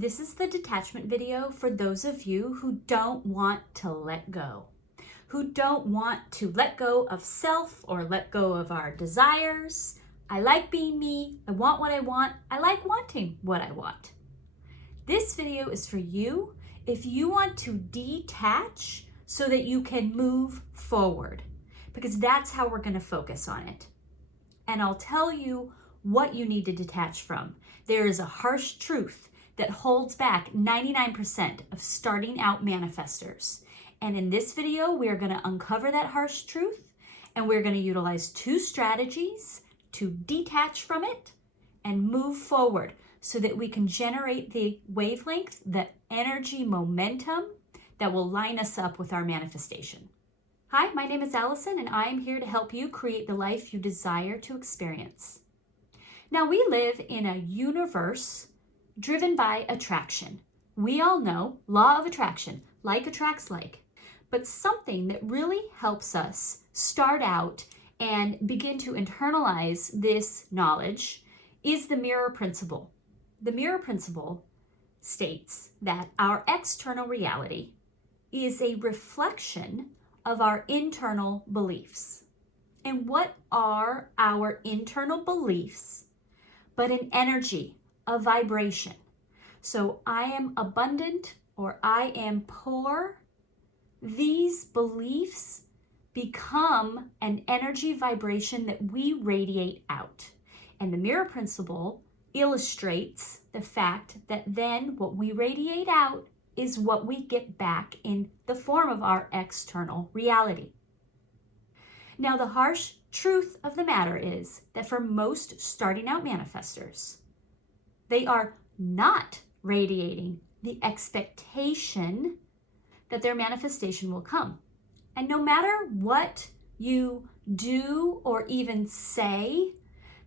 This is the detachment video for those of you who don't want to let go, who don't want to let go of self or let go of our desires. I like being me. I want what I want. I like wanting what I want. This video is for you if you want to detach so that you can move forward, because that's how we're going to focus on it. And I'll tell you what you need to detach from. There is a harsh truth that holds back 99% of starting out manifestors. And in this video, we are going to uncover that harsh truth, and we're going to utilize 2 strategies to detach from it and move forward so that we can generate the wavelength, the energy momentum that will line us up with our manifestation. Hi, my name is Allison, and I am here to help you create the life you desire to experience. Now, we live in a universe driven by attraction. We all know law of attraction, like attracts like. But something that really helps us start out and begin to internalize this knowledge is the mirror principle. The mirror principle states that our external reality is a reflection of our internal beliefs. And what are our internal beliefs but an energy, a vibration? So I am abundant or I am poor. These beliefs become an energy vibration that we radiate out. And the mirror principle illustrates the fact that then what we radiate out is what we get back in the form of our external reality. Now, the harsh truth of the matter is that for most starting out manifestors, they are not radiating the expectation that their manifestation will come. And no matter what you do or even say,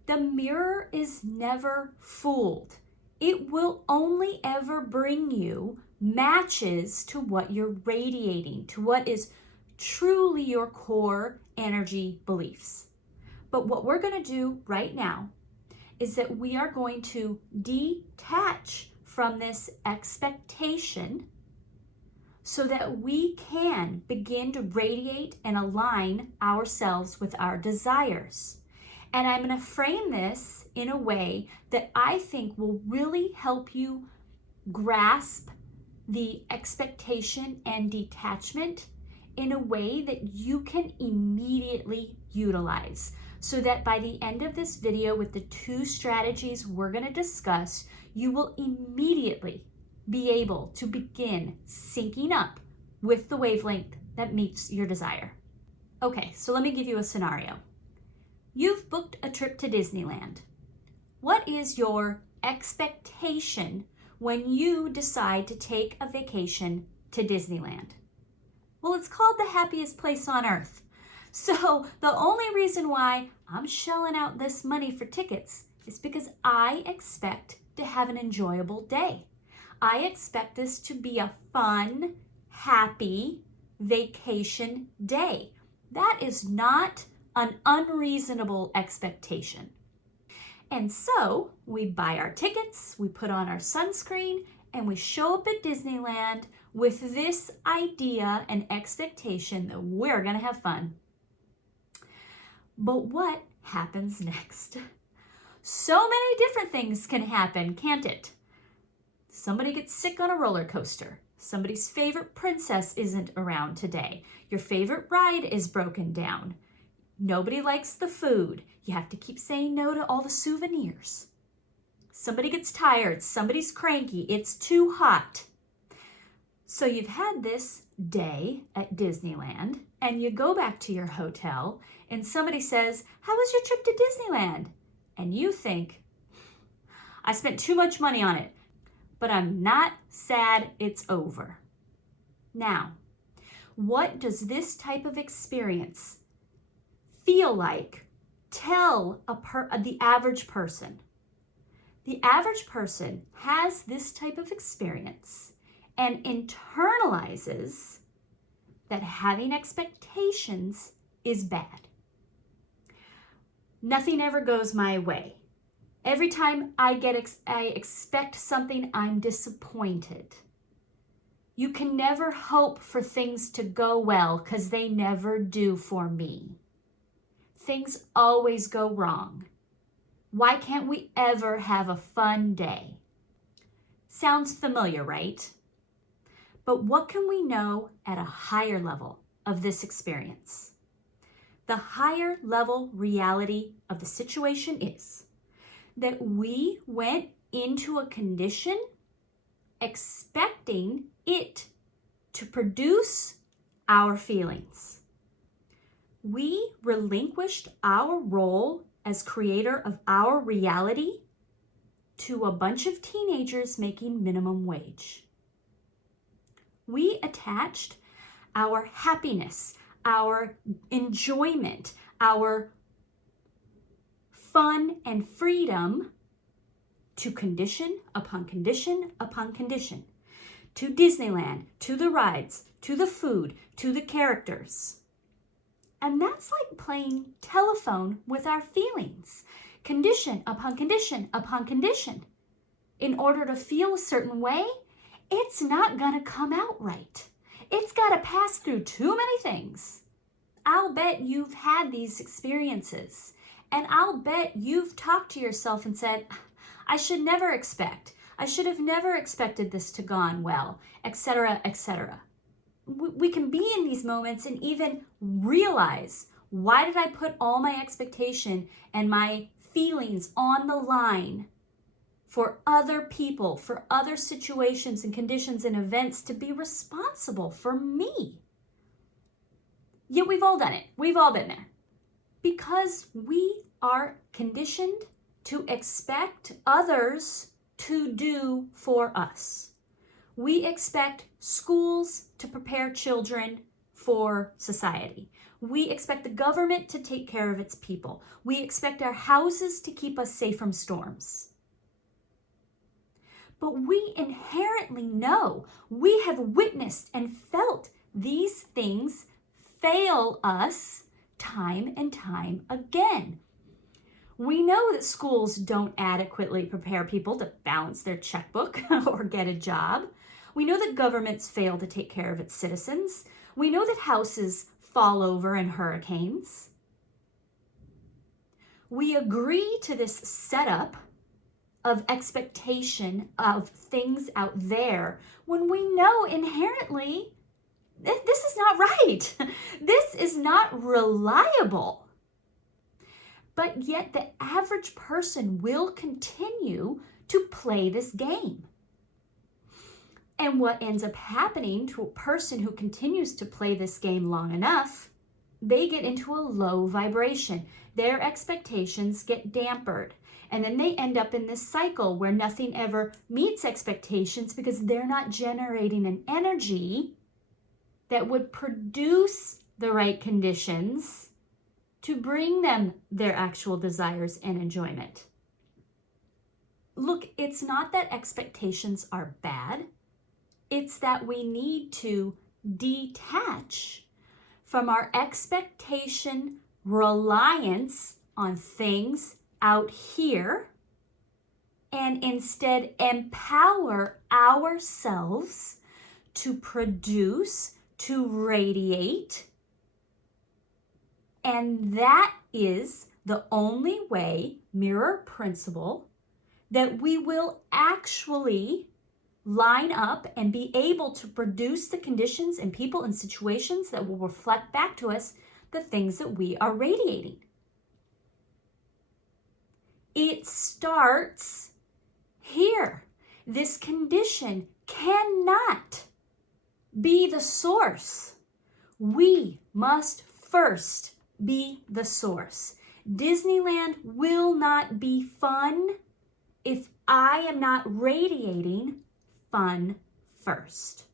the mirror is never fooled. It will only ever bring you matches to what you're radiating, to what is truly your core energy beliefs. But what we're going to do right now is that we are going to detach from this expectation so that we can begin to radiate and align ourselves with our desires. And I'm going to frame this in a way that I think will really help you grasp the expectation and detachment in a way that you can immediately utilize, so that by the end of this video with the 2 strategies we're going to discuss, you will immediately be able to begin syncing up with the wavelength that meets your desire. Okay, so let me give you a scenario. You've booked a trip to Disneyland. What is your expectation when you decide to take a vacation to Disneyland? Well, it's called the happiest place on earth. So the only reason why I'm shelling out this money for tickets is because I expect to have an enjoyable day. I expect this to be a fun, happy vacation day. That is not an unreasonable expectation. And so we buy our tickets, we put on our sunscreen, and we show up at Disneyland with this idea and expectation that we're going to have fun. But what happens next? So many different things can happen, can't it? Somebody gets sick on a roller coaster. Somebody's favorite princess isn't around today. Your favorite ride is broken down. Nobody likes the food. You have to keep saying no to all the souvenirs. Somebody gets tired. Somebody's cranky. It's too hot. So you've had this day at Disneyland, and you go back to your hotel, and somebody says, "How was your trip to Disneyland?" And you think, "I spent too much money on it, but I'm not sad it's over." Now, what does this type of experience feel like? Tell the average person. The average person has this type of experience and internalizes that having expectations is bad. Nothing ever goes my way. Every time I expect something, I'm disappointed. You can never hope for things to go well because they never do for me. Things always go wrong. Why can't we ever have a fun day? Sounds familiar, right? But what can we know at a higher level of this experience? The higher level reality of the situation is that we went into a condition expecting it to produce our feelings. We relinquished our role as creator of our reality to a bunch of teenagers making minimum wage. We attached our happiness, our enjoyment, our fun and freedom to condition upon condition upon condition, to Disneyland, to the rides, to the food, to the characters. And that's like playing telephone with our feelings, condition upon condition upon condition. In order to feel a certain way, it's not gonna come out right. It's gotta pass through too many things. I'll bet you've had these experiences, and I'll bet you've talked to yourself and said, I should never expect. I should have never expected this to gone well, etc., etc. We can be in these moments and even realize, why did I put all my expectation and my feelings on the line for other people, for other situations and conditions and events to be responsible for me? Yet we've all done it. We've all been there. Because we are conditioned to expect others to do for us. We expect schools to prepare children for society. We expect the government to take care of its people. We expect our houses to keep us safe from storms. But we inherently know, we have witnessed and felt these things fail us time and time again. We know that schools don't adequately prepare people to balance their checkbook or get a job. We know that governments fail to take care of its citizens. We know that houses fall over in hurricanes. We agree to this setup of expectation of things out there when we know inherently this is not right. This is not reliable. But yet the average person will continue to play this game. And what ends up happening to a person who continues to play this game long enough, they get into a low vibration. Their expectations get dampered. And then they end up in this cycle where nothing ever meets expectations because they're not generating an energy that would produce the right conditions to bring them their actual desires and enjoyment. Look, it's not that expectations are bad. It's that we need to detach from our expectation reliance on things out here and instead empower ourselves to produce, to radiate. And that is the only way, mirror principle, that we will actually line up and be able to produce the conditions and people and situations that will reflect back to us the things that we are radiating. It starts here. This condition cannot be the source. We must first be the source. Disneyland will not be fun if I am not radiating fun first.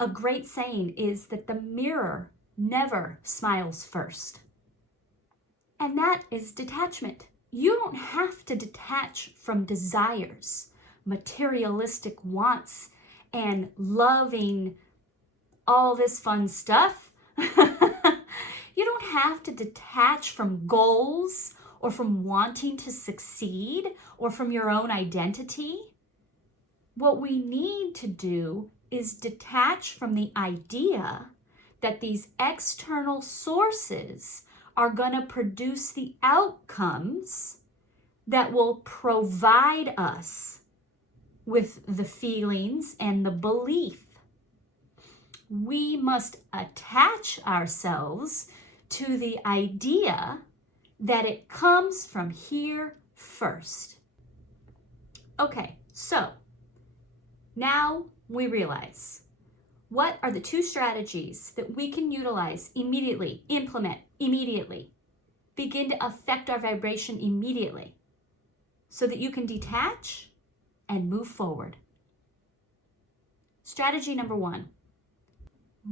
A great saying is that the mirror never smiles first. And that is detachment. You don't have to detach from desires, materialistic wants, and loving all this fun stuff. You don't have to detach from goals or from wanting to succeed or from your own identity. What we need to do is detach from the idea that these external sources are going to produce the outcomes that will provide us with the feelings and the belief. We must attach ourselves to the idea that it comes from here first. Okay, so now we realize what are the two strategies that we can utilize immediately, implement immediately, begin to affect our vibration immediately so that you can detach and move forward. Strategy number 1,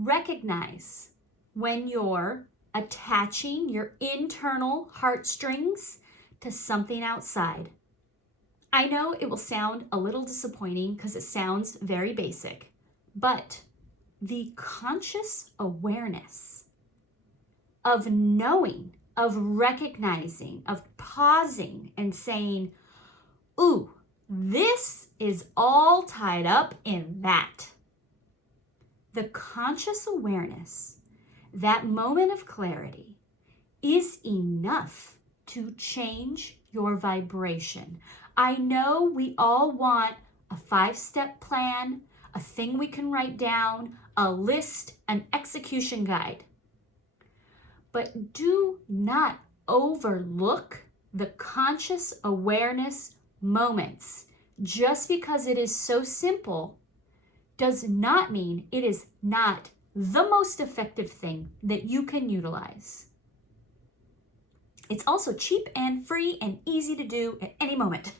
recognize when you're attaching your internal heartstrings to something outside. I know it will sound a little disappointing because it sounds very basic, but the conscious awareness of knowing, of recognizing, of pausing and saying, ooh, this is all tied up in that. The conscious awareness, that moment of clarity, is enough to change your vibration. I know we all want a 5-step plan, a thing we can write down, a list, an execution guide. But do not overlook the conscious awareness moments. Just because it is so simple does not mean it is not the most effective thing that you can utilize. It's also cheap and free and easy to do at any moment.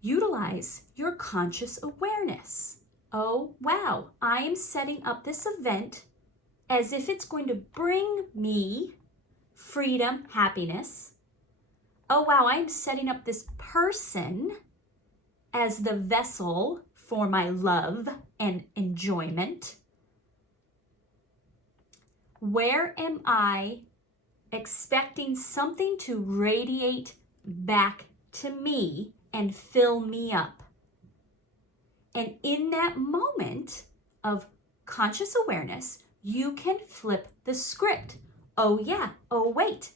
Utilize your conscious awareness. Oh, wow, I am setting up this event as if it's going to bring me freedom, happiness. Oh, wow, I'm setting up this person as the vessel for my love and enjoyment. Where am I expecting something to radiate back to me and fill me up? And in that moment of conscious awareness, you can flip the script. Oh yeah, oh wait,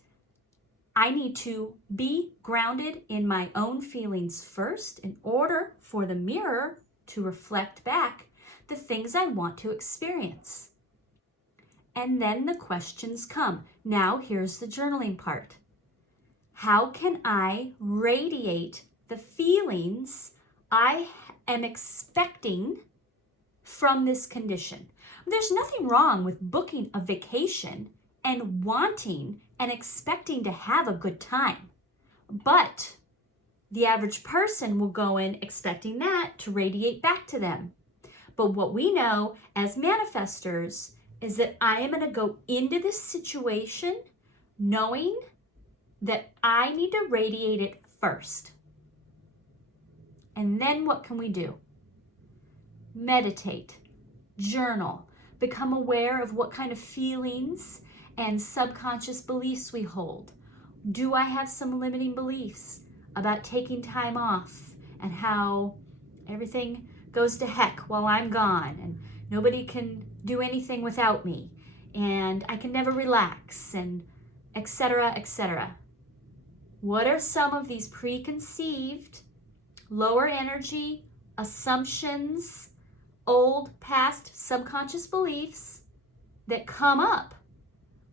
I need to be grounded in my own feelings first in order for the mirror to reflect back the things I want to experience. And then the questions come. Now here's the journaling part. How can I radiate the feelings I am expecting from this condition? There's nothing wrong with booking a vacation and wanting and expecting to have a good time. But the average person will go in expecting that to radiate back to them. But what we know as manifestors is that I am going to go into this situation knowing that I need to radiate it first. And then what can we do? Meditate, journal, become aware of what kind of feelings and subconscious beliefs we hold. Do I have some limiting beliefs about taking time off and how everything goes to heck while I'm gone and nobody can do anything without me and I can never relax and etc., etc. What are some of these preconceived, lower energy assumptions, old past subconscious beliefs that come up?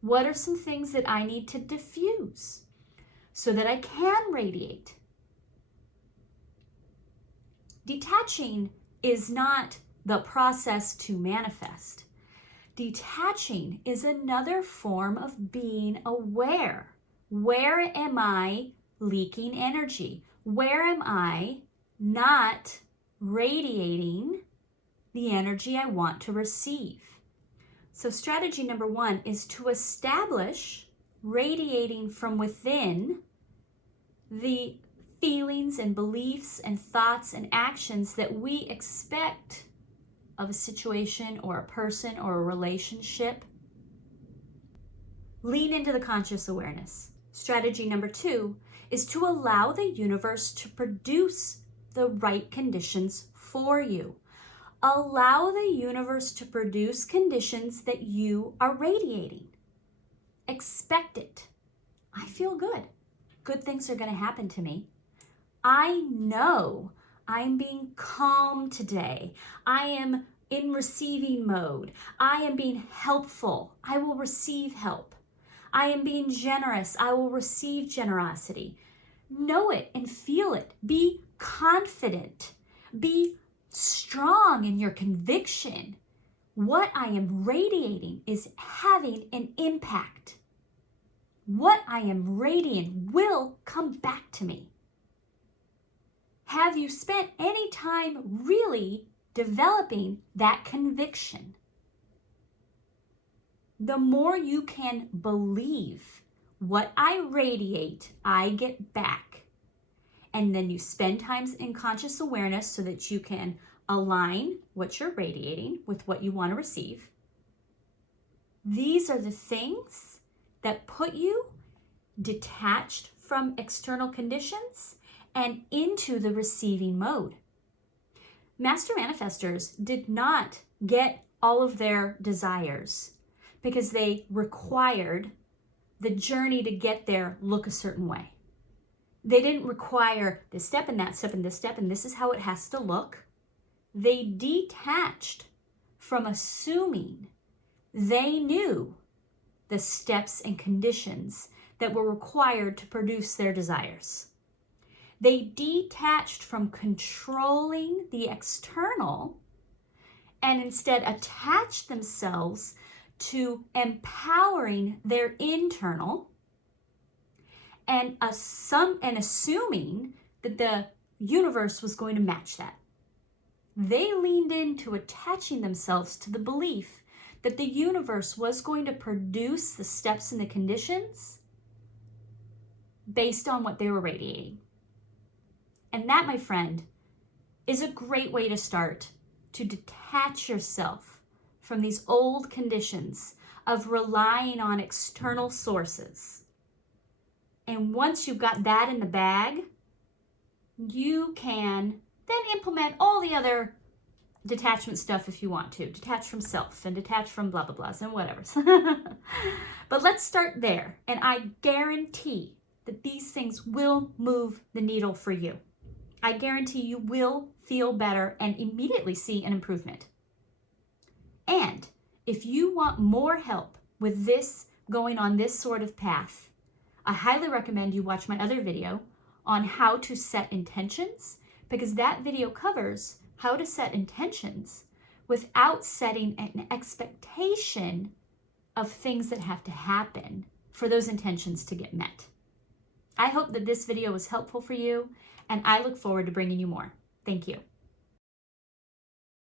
What are some things that I need to diffuse so that I can radiate? Detaching is not the process to manifest. Detaching is another form of being aware. Where am I leaking energy? Where am I not radiating the energy I want to receive? So strategy number 1 is to establish radiating from within the feelings and beliefs and thoughts and actions that we expect of a situation or a person or a relationship. Lean into the conscious awareness. Strategy number 2 is to allow the universe to produce the right conditions for you. Allow the universe to produce conditions that you are radiating. Expect it. I feel good. Good things are going to happen to me. I know I'm being calm today. I am in receiving mode. I am being helpful. I will receive help. I am being generous. I will receive generosity. Know it and feel it. Be confident. Be strong in your conviction. What I am radiating is having an impact. What I am radiating will come back to me. Have you spent any time really developing that conviction? The more you can believe what I radiate, I get back. And then you spend time in conscious awareness so that you can align what you're radiating with what you want to receive. These are the things that put you detached from external conditions and into the receiving mode. Master manifestors did not get all of their desires because they required the journey to get there look a certain way. They didn't require this step and that step and this step and this is how it has to look. They detached from assuming they knew the steps and conditions that were required to produce their desires. They detached from controlling the external and instead attached themselves to empowering their internal and assuming that the universe was going to match that. They leaned into attaching themselves to the belief that the universe was going to produce the steps and the conditions based on what they were radiating. And that, my friend, is a great way to start to detach yourself from these old conditions of relying on external sources. And once you've got that in the bag, you can then implement all the other detachment stuff if you want to. Detach from self and detach from blah, blah, blahs and whatever. But let's start there. And I guarantee that these things will move the needle for you. I guarantee you will feel better and immediately see an improvement. And if you want more help with this, going on this sort of path, I highly recommend you watch my other video on how to set intentions, because that video covers how to set intentions without setting an expectation of things that have to happen for those intentions to get met. I hope that this video was helpful for you, and I look forward to bringing you more. Thank you.